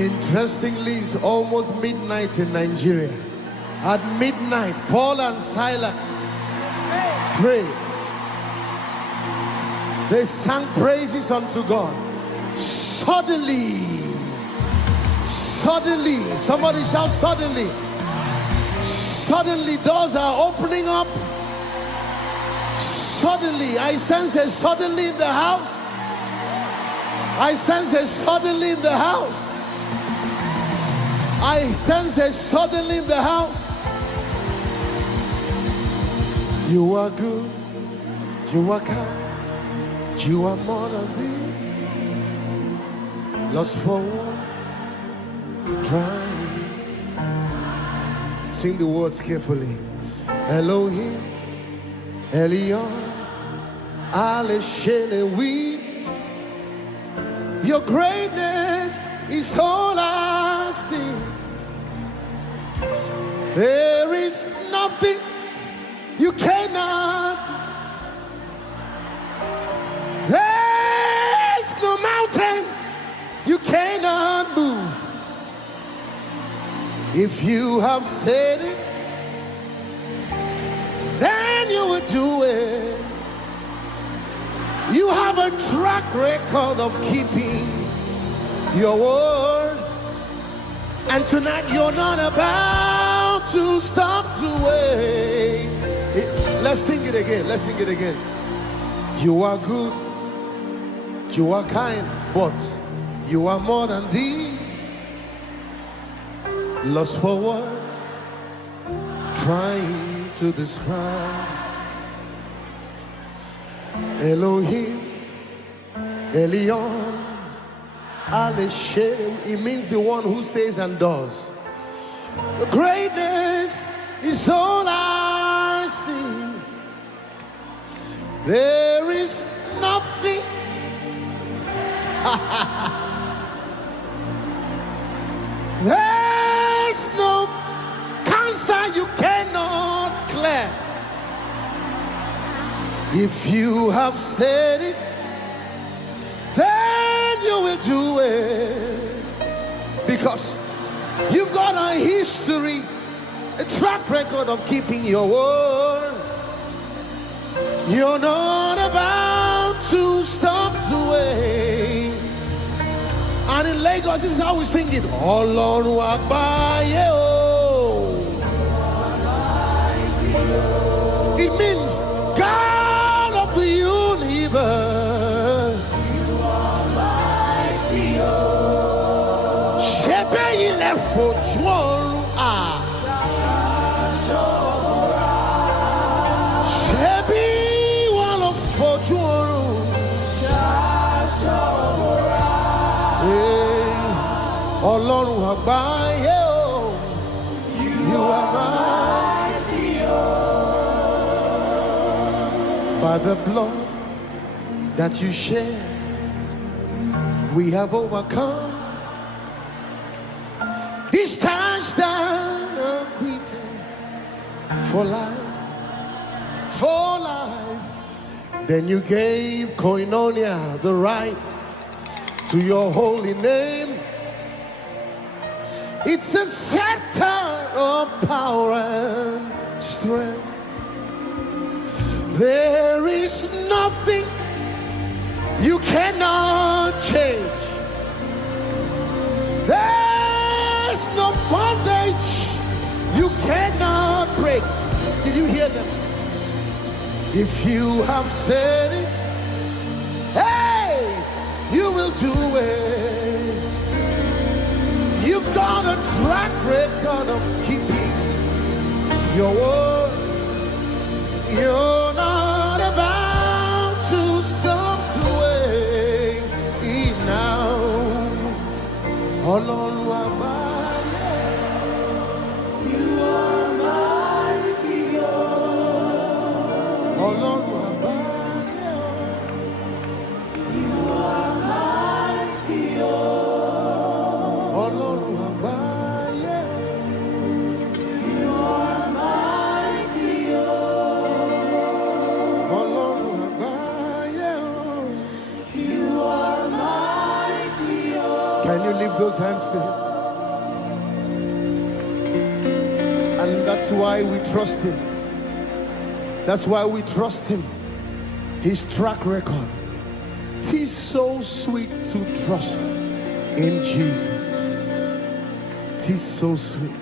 Interestingly, it's almost midnight in Nigeria. At midnight, Paul and Silas prayed. They sang praises unto God. Suddenly, somebody shout suddenly. Suddenly, doors are opening up. Suddenly, I sense a suddenly in the house. I sense a suddenly in the house. I sense a suddenly in the house. You are good, you are kind, you are more than this. Lost for words, trying. Sing the words carefully. Elohim, Elion, Ale Shelewi. Your greatness is all I see. There is nothing you cannot do. There's no mountain you cannot move. If you have said it, then you will do it. You have a track record of keeping your word. And tonight you're not about to stop to wait. Let's sing it again. Let's sing it again. You are good, you are kind, but you are more than these. Lost for words, trying to describe. Elohim, Elion, Ale-Shem. It means the one who says and does. The greatness is all I see. There is nothing there's no cancer you cannot clear. If you have said it, then you will do it. Because you've got a history, a track record of keeping your word. You're not about to stop the way. And in Lagos, this is how we sing it. Ọlọ́run àgbáyé o. It means God of the universe. Ṣé bẹ́yìn lẹ fojú ọ̀run à? Ṣé bí wọ́n lọ fojú ọ̀run? Ọlọ́run àgbáyé o. You are mighty o. By the blood that you shed, we have overcome. This touchdown acquitted for life, for life. Then you gave Koinonia the right to your holy name. It's a scepter of power and strength. There is nothing you cannot change. There's no bondage you cannot break. Did you hear them? If you have said it, hey, you will do it. You've got a track record of keeping your word. You're not about to stop the way now. Ọlọ́run àgbáyé. You are mighty o. Ọlọ́run àgbáyé. You are mighty o. Ọlọ́run àgbáyé. You are mighty o. Ọlọ́run àgbáyé. You are mighty o. Can you lift those hands to him? And that's why we trust him. That's why we trust him. His track record. It is so sweet to trust in Jesus. It is so sweet.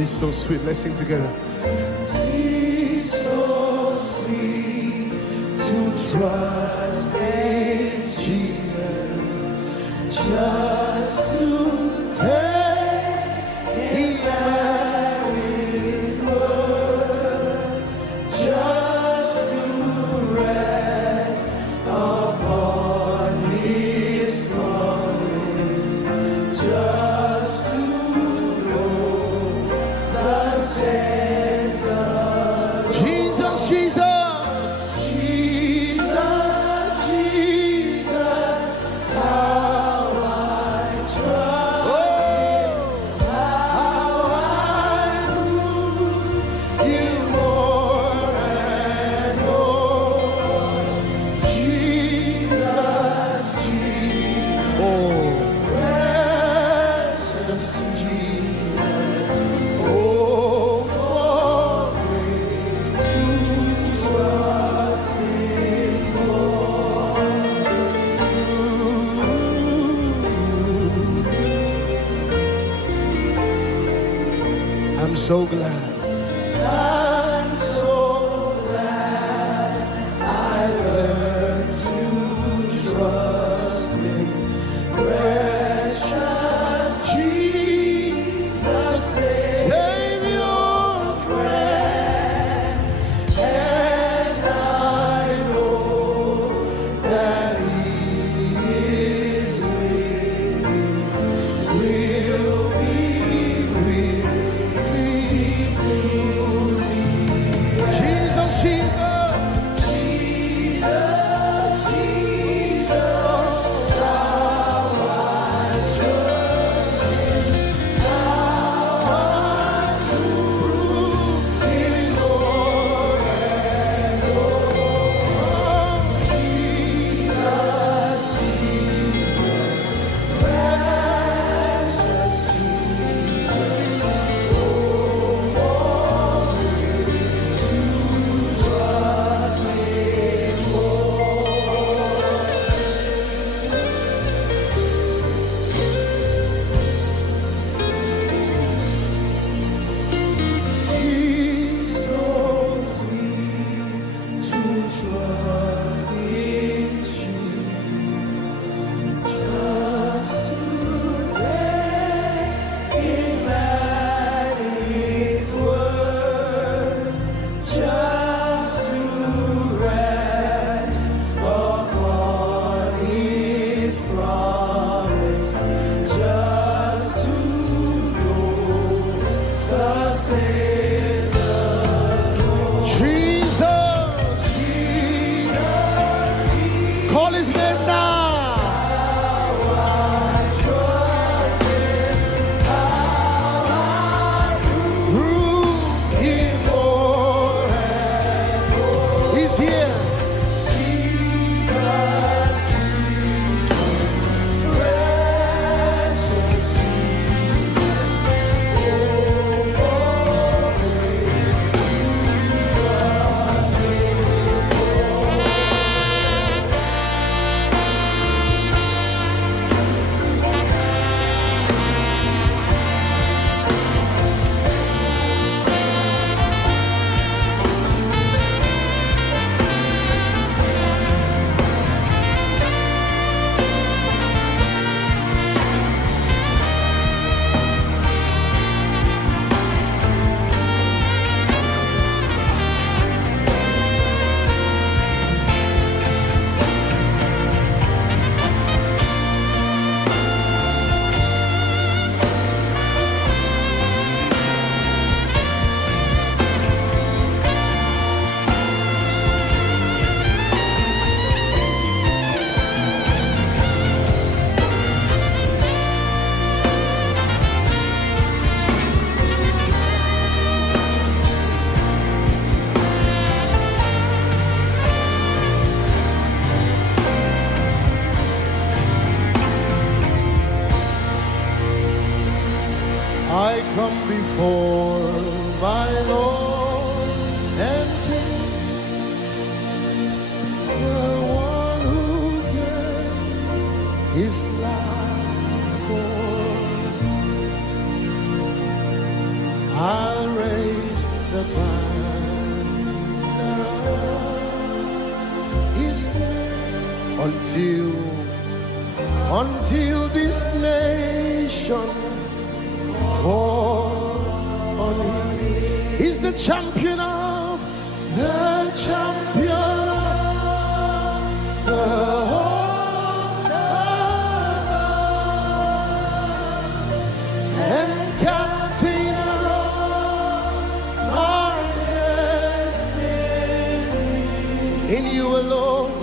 It's so sweet. Let's sing together. It's so sweet to trust in Jesus, just to take him at his word, just to rest upon his promise, just to Jesus, Jesus, Jesus, Jesus, how I trust Him, how I love you more and more. Jesus, Jesus, oh, precious Jesus, oh, for I'm so glad. I'm so glad I learned to trust in precious Jesus, Savior, friend, and I know that He is with me, will be with me. To come before my Lord and King, the one who gave his life for me. I'll raise the banner of his name until this nation call on him. He's the champion of the champion of the host and captain of our destiny. In you alone.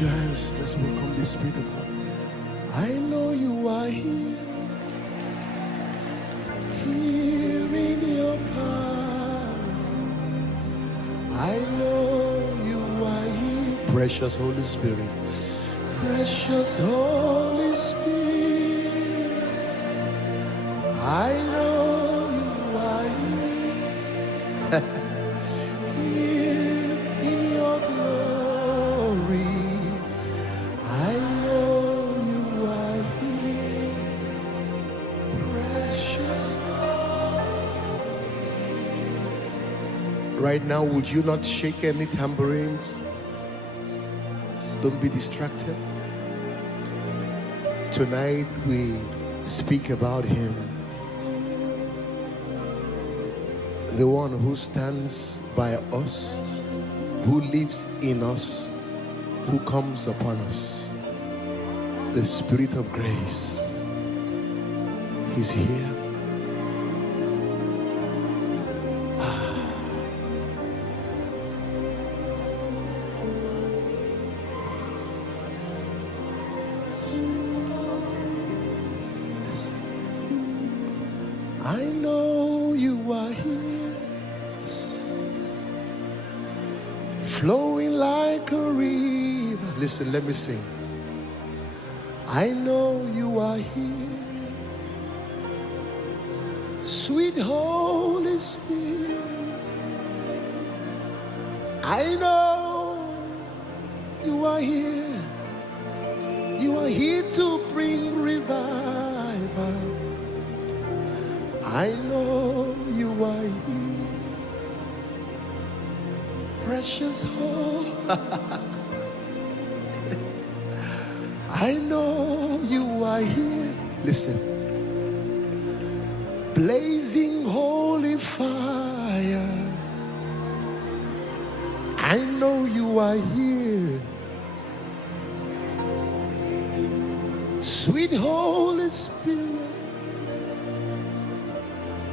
Your hands, let's welcome the Spirit of God. I know you are here, here in your power. I know you are here, precious Holy Spirit, precious Holy Spirit. I know you are here. Right now, would you not shake any tambourines? Don't be distracted. Tonight we speak about him, the one who stands by us, who lives in us, who comes upon us. The Spirit of grace. He's here. I know you are here, flowing like a river. Listen, let me sing. I know you are here, sweet Holy Spirit. I know you are here. You are here to bring revival. I know you are here, precious hope. I know you are here. Listen. Blazing holy fire. I know you are here. Sweet Holy Spirit.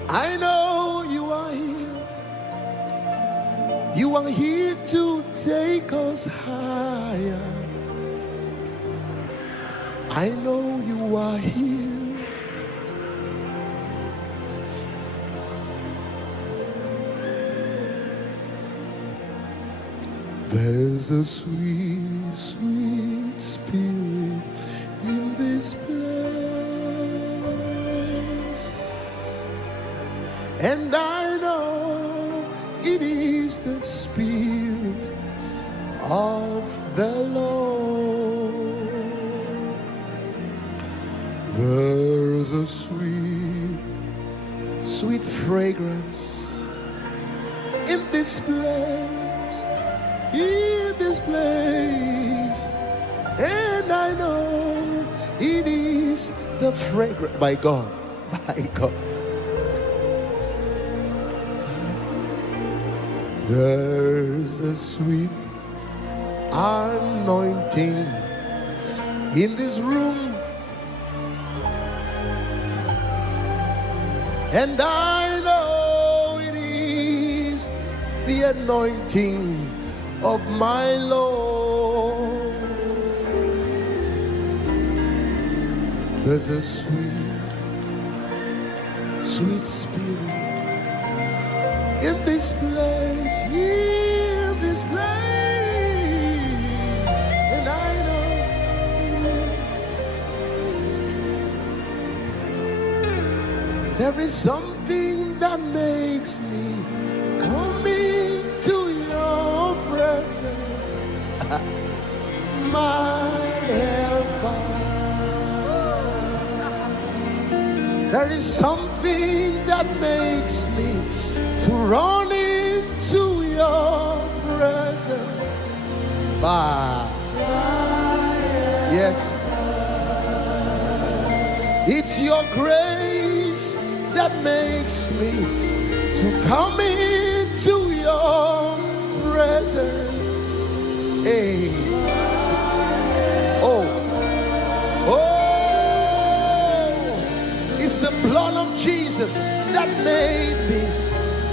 I know you are here. You are here to take us higher. I know you are here. There's a sweet, sweet spirit in this place, and I know it is the Spirit of the Lord. There's a sweet, sweet fragrance in this place, in this place, and I know it is the fragrance. By God, by God. There's a sweet anointing in this room, and I know it is the anointing of my Lord. There's a sweet, sweet spirit in this place, in this place, and I know there is something that makes me come into your presence, my helper. There is something that makes me to run into your presence. Yes, it's your grace that makes me to come into your presence. Hey. Oh, it's the blood of Jesus that made me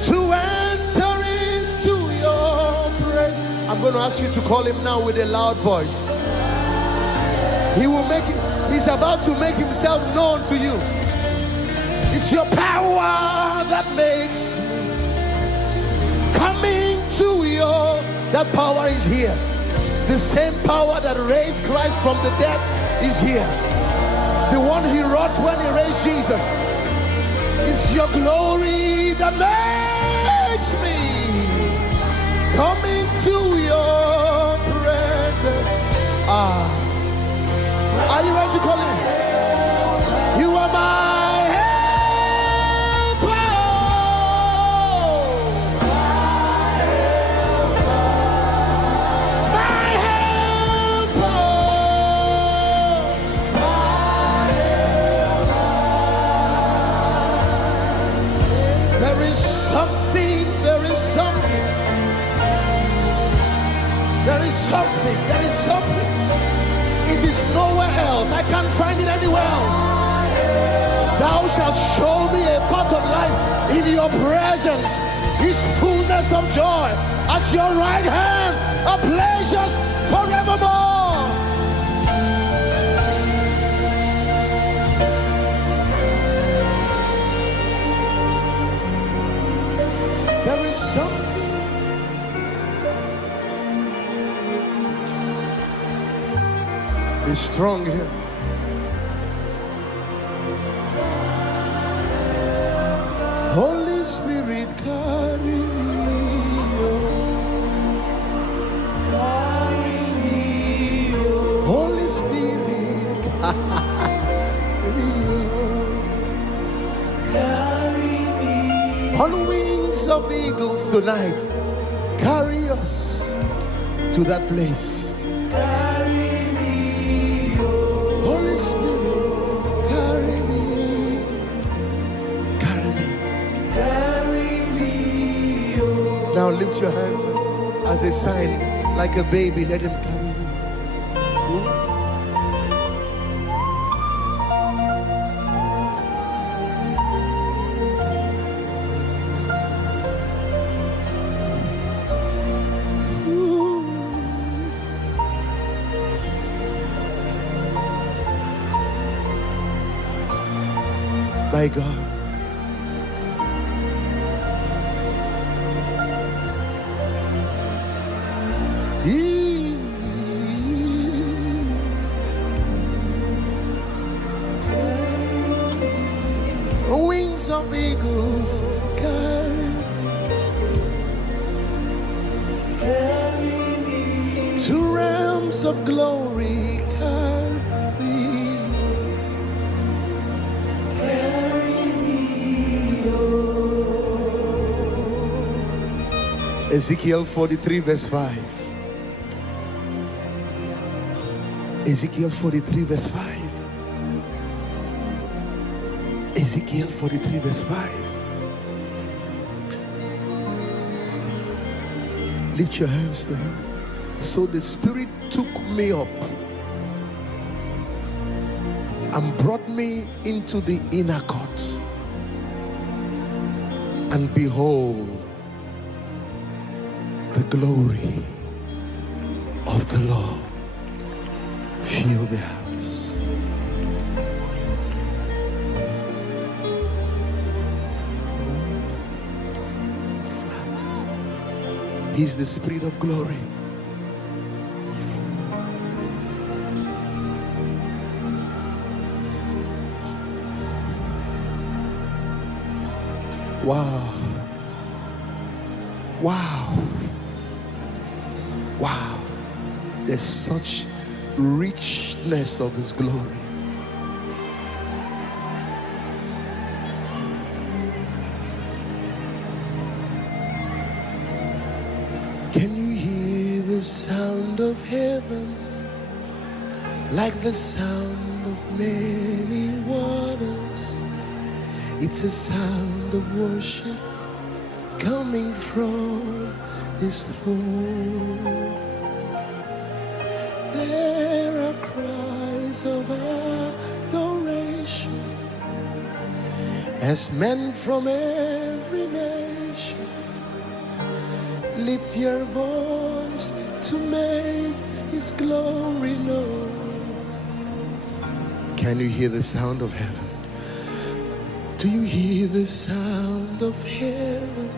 to enter into your presence. I'm going to ask you to call him now with a loud voice. He will make it. He's about to make himself known to you. It's your power that makes me coming to your. That power is here. The same power that raised Christ from the dead is here. The one he wrought when he raised Jesus. It's your glory that makes me coming to your presence. Are you ready to call him? You are my helper. My helper. There is something, there is something. There is something, there is something. It is nowhere else. I can't find it anywhere else. Thou shalt show me a path of life. In your presence is fullness of joy. At your right hand are pleasures forevermore. There is something. Is strong here. Holy Spirit, carry me. Holy Spirit, carry me. On wings of eagles tonight, carry us to that place. Carry me, oh. Holy Spirit, carry me. Carry me. Carry me, oh. Now lift your hands as a sign, like a baby, let him carry you. My God. Wings of eagles carry me to realms of glory. Ezekiel 43 verse 5. Ezekiel 43 verse 5. Ezekiel 43 verse 5. Lift your hands to him. So the Spirit took me up and brought me into the inner court. And behold, the glory of the Lord filled the house. He's the Spirit of glory. Wow. Wow. Wow. There's such richness of His glory. Can you hear the sound of heaven like the sound of many waters? It's a sound of worship coming from His throne. There are cries of adoration as men from every nation lift your voice to make His glory known. Can you hear the sound of heaven? Do you hear the sound of heaven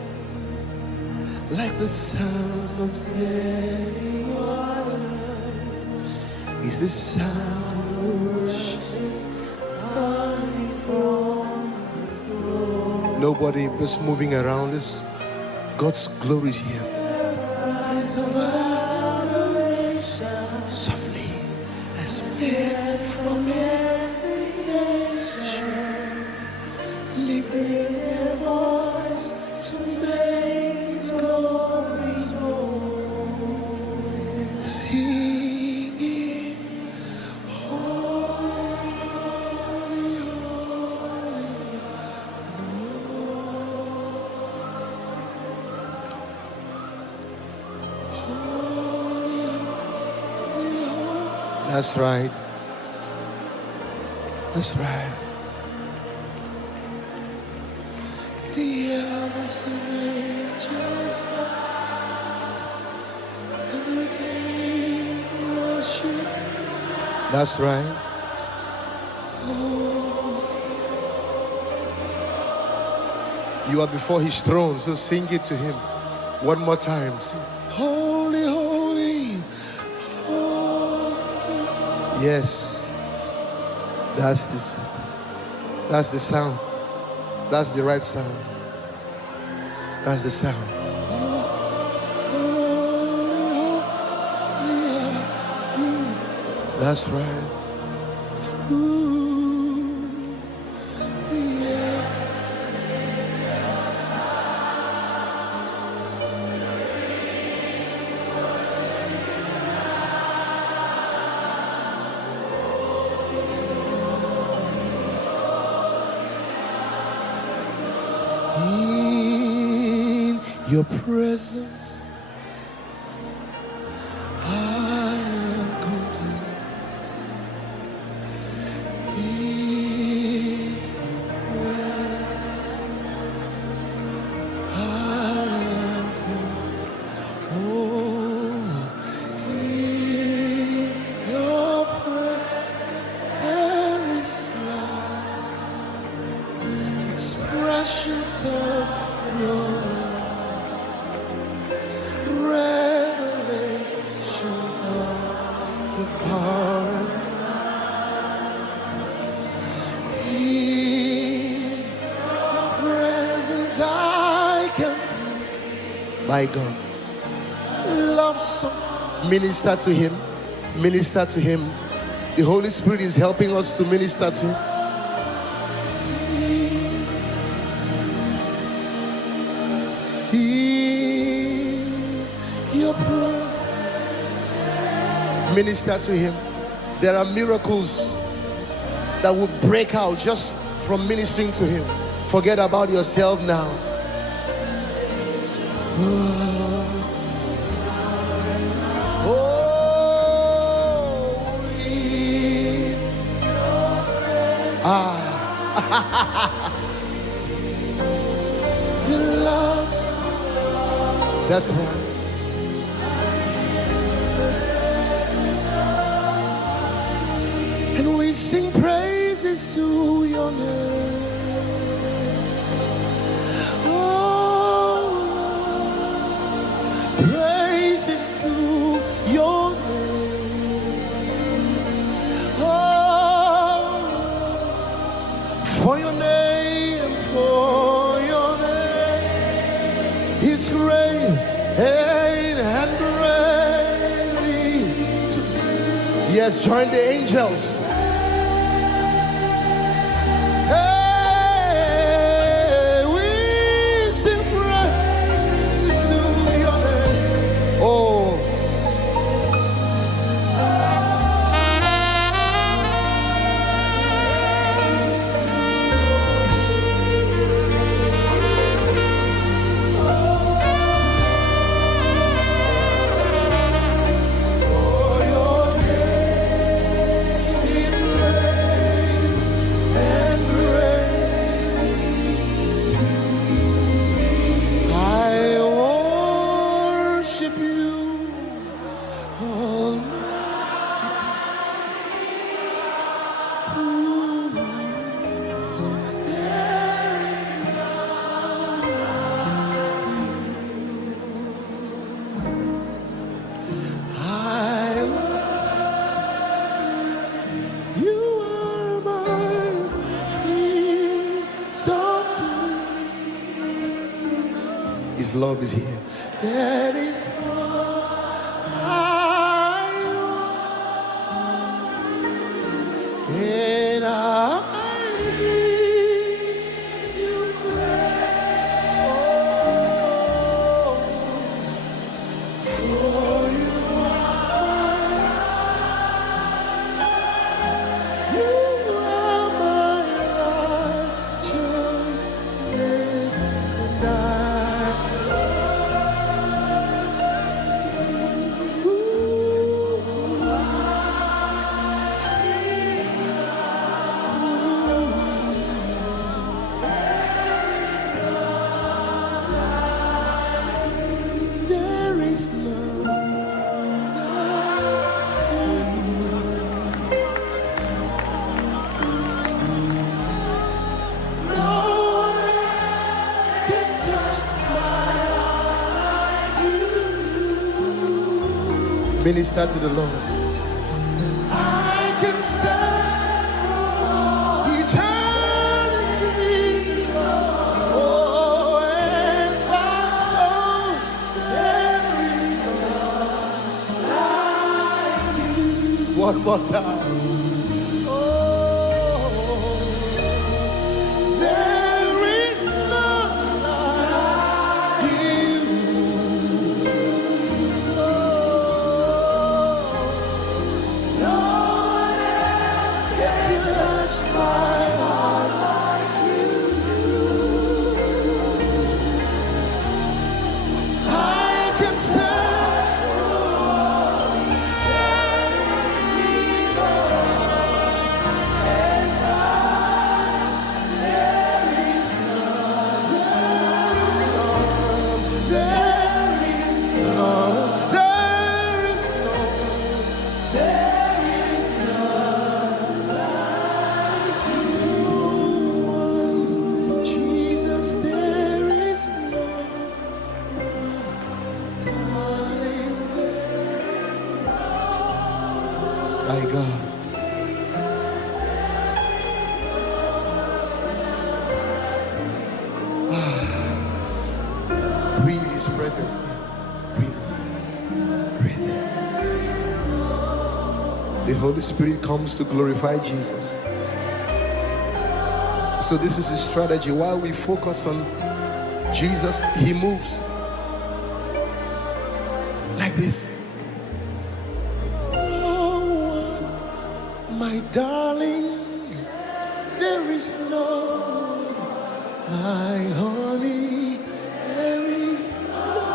like the sound of many waters? Is the sound of worship coming from His throne? Nobody just moving around. This God's glory is here. Eyes of adoration, softly as men from every nation lift their voice to make His glory known. Singing, holy, holy, holy, holy, holy. That's right. That's right. The elders and angels every day worship. That's right. Oh. You are before His throne, so sing it to Him one more time. Sing, holy, holy, holy. Yes, that's this. That's the sound. That's the right sound. That's the sound. That's right. Ooh, yeah. In your presence, I am content. In your presence, I am content. Oh, in your presence, there is life. Expressions of your revelations of the power. In your presence I can, my God, love song. Minister to him, minister to him. The Holy Spirit is helping us to minister to him. Your minister to him. There are miracles that will break out just from ministering to him. Forget about yourself now. Your loves. That's right. And we sing praises to your name. Oh, praises to your name. Oh, for your name, for your name is great and greatly to be. Yes, join the angels. Hey, we sing praises to your name. Oh. His love is here. That is all I want. And I give you praise. For you are my righteousness, and I. Minister to the Lord. I can say eternity. Oh, and follow. There is none like you. One more time. the Holy Spirit comes to glorify Jesus. So this is his strategy. While we focus on Jesus, he moves like this. Oh, my darling, there is no, my honey, there is no,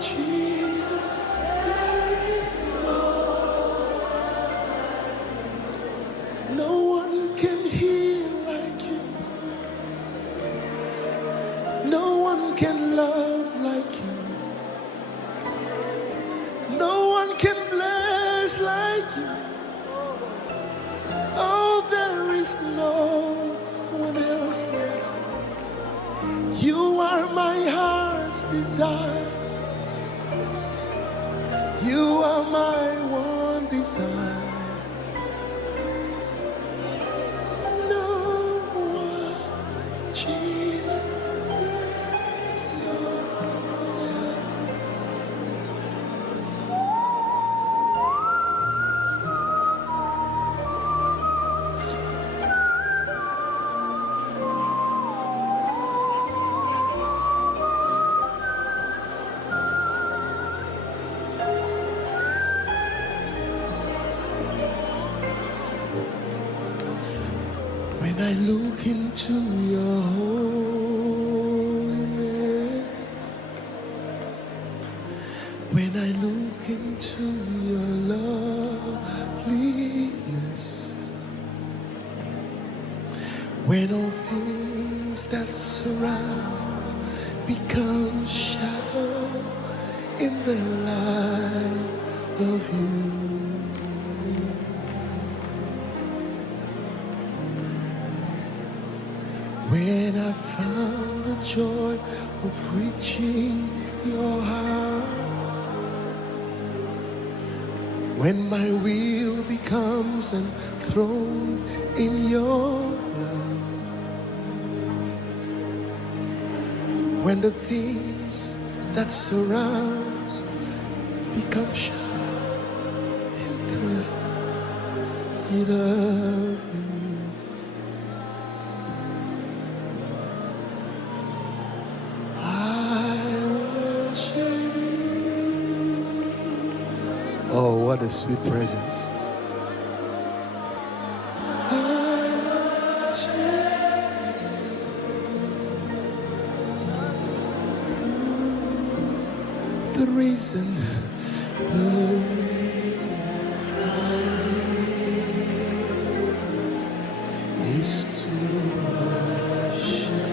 Jesus, there is no one can heal like you. No one can love like you. No one can bless like you. Oh, there is no one else like you. You are my heart's desire. You are my one desire. Jesus, there is no one else. When I look into your holiness, when I look into your loveliness, when all things that surround become shadow in the light of you. When I found the joy of reaching your heart, when my will becomes enthroned in your love, when the things that surround become shadow in the light of you. Oh, what a sweet presence. The reason I live is to worship.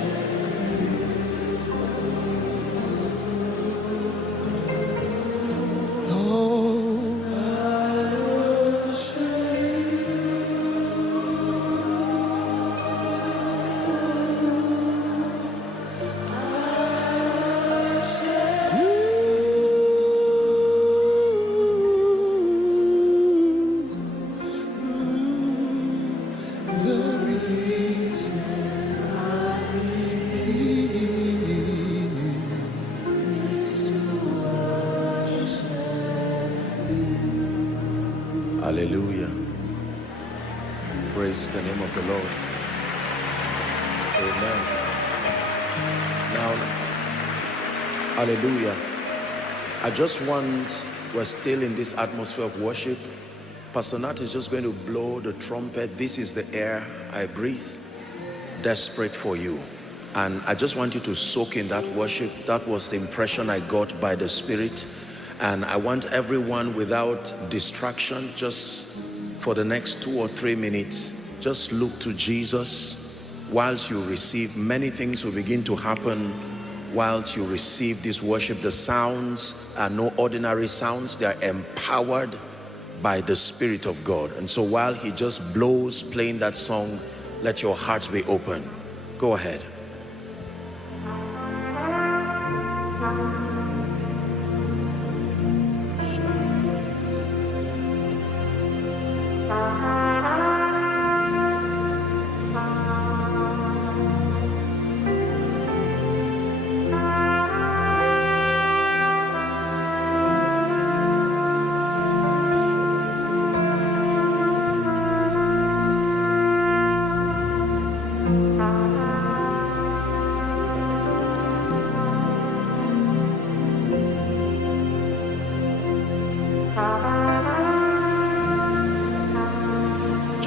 Hallelujah. Praise the name of the Lord. Amen. Now, hallelujah. I just want, we're still in this atmosphere of worship. Pastor Nat is just going to blow the trumpet. This is the air I breathe. Desperate for you. And I just want you to soak in that worship. That was the impression I got by the Spirit. And I want everyone, without distraction, just for the next 2 or 3 minutes, just look to Jesus. Whilst you receive, many things will begin to happen whilst you receive this worship. The sounds are no ordinary sounds. They are empowered by the Spirit of God. And so while he just blows playing that song, let your hearts be open. Go ahead.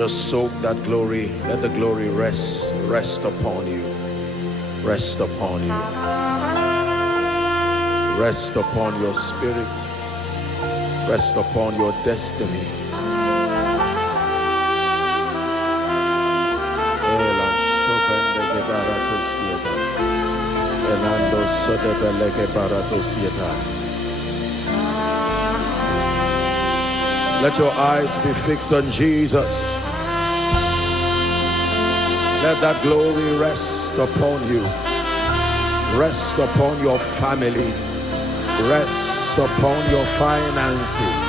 Just soak that glory. Let the glory rest upon you. Rest upon you. Rest upon your spirit. Rest upon your destiny. Let your eyes be fixed on Jesus. Let that glory rest upon you. Rest upon your family. Rest upon your finances.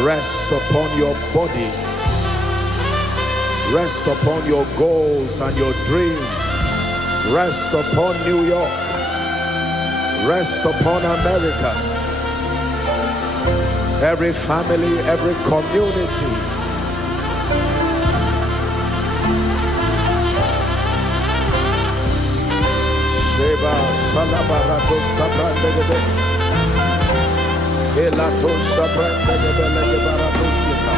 Rest upon your body. Rest upon your goals and your dreams. Rest upon New York. Rest upon America. Every family, every community. Sheba Salabarato Sabrandegede Elato Sabrandegede Barato Sita.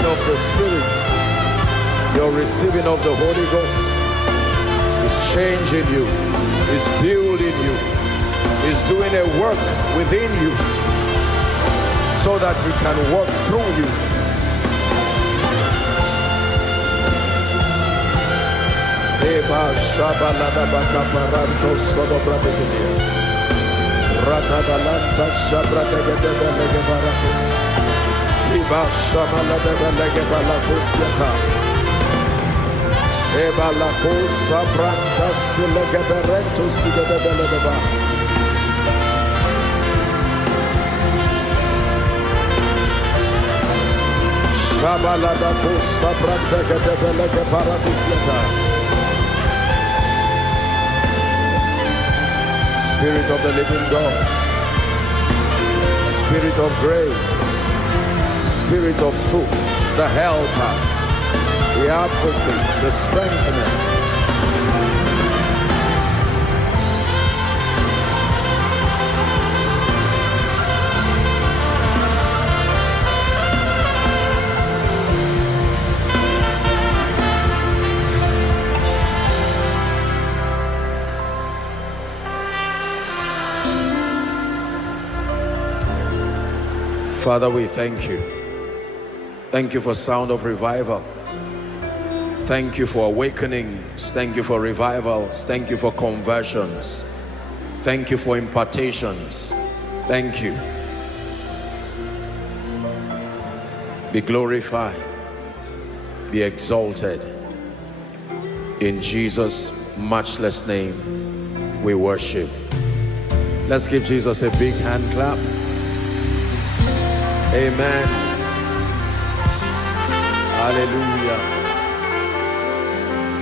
Of the Spirit, your receiving of the Holy Ghost is changing you, is building you, is doing a work within you so that He can work through you. Eva Shabalada Bakaparanto Sodobradegia Ratabalanta Shabradegedebelegebaratos Iba Shamala de Belege Balakosiata Eba Lakosa Branta Silegeberento Sida de Belegeba Shabala da Kosa Branta de Belege Barakosiata. Spirit of the living God, Spirit of grace, Spirit of truth, the helper, the advocate, the strengthener. Father, we thank you. Thank you for sound of revival. Thank you for awakenings. Thank you for revivals. Thank you for conversions. Thank you for impartations. Thank you. Be glorified. Be exalted. In Jesus' matchless name, we worship. Let's give Jesus a big hand clap. Amen. Hallelujah.